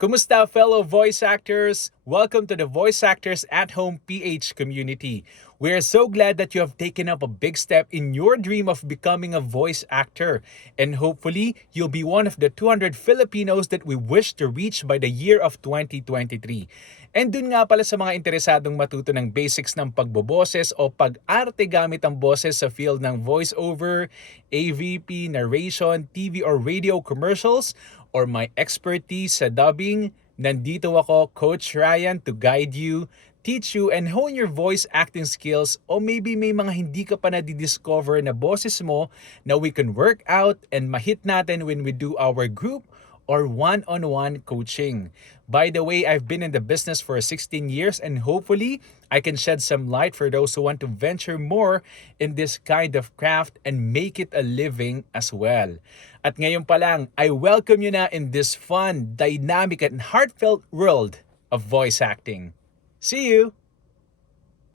Kumusta fellow voice actors? Welcome to the Voice Actors at Home PH community. We are so glad that you have taken up a big step in your dream of becoming a voice actor. And hopefully, you'll be one of the 200 Filipinos that we wish to reach by the year of 2023. And dun nga pala sa mga interesadong matuto ng basics ng pagboboses o pag-arte gamit ang boses sa field ng voiceover, AVP, narration, TV or radio commercials, or my expertise sa dubbing, nandito ako, Coach Ryan, to guide you, teach you, and hone your voice acting skills. O maybe may mga hindi ka pa na-discover na boses mo na we can work out and mahit natin when we do our group or one-on-one coaching. By the way, I've been in the business for 16 years and hopefully I can shed some light for those who want to venture more in this kind of craft and make it a living as well. At ngayon pa lang, I welcome you na in this fun, dynamic, and heartfelt world of voice acting. See you!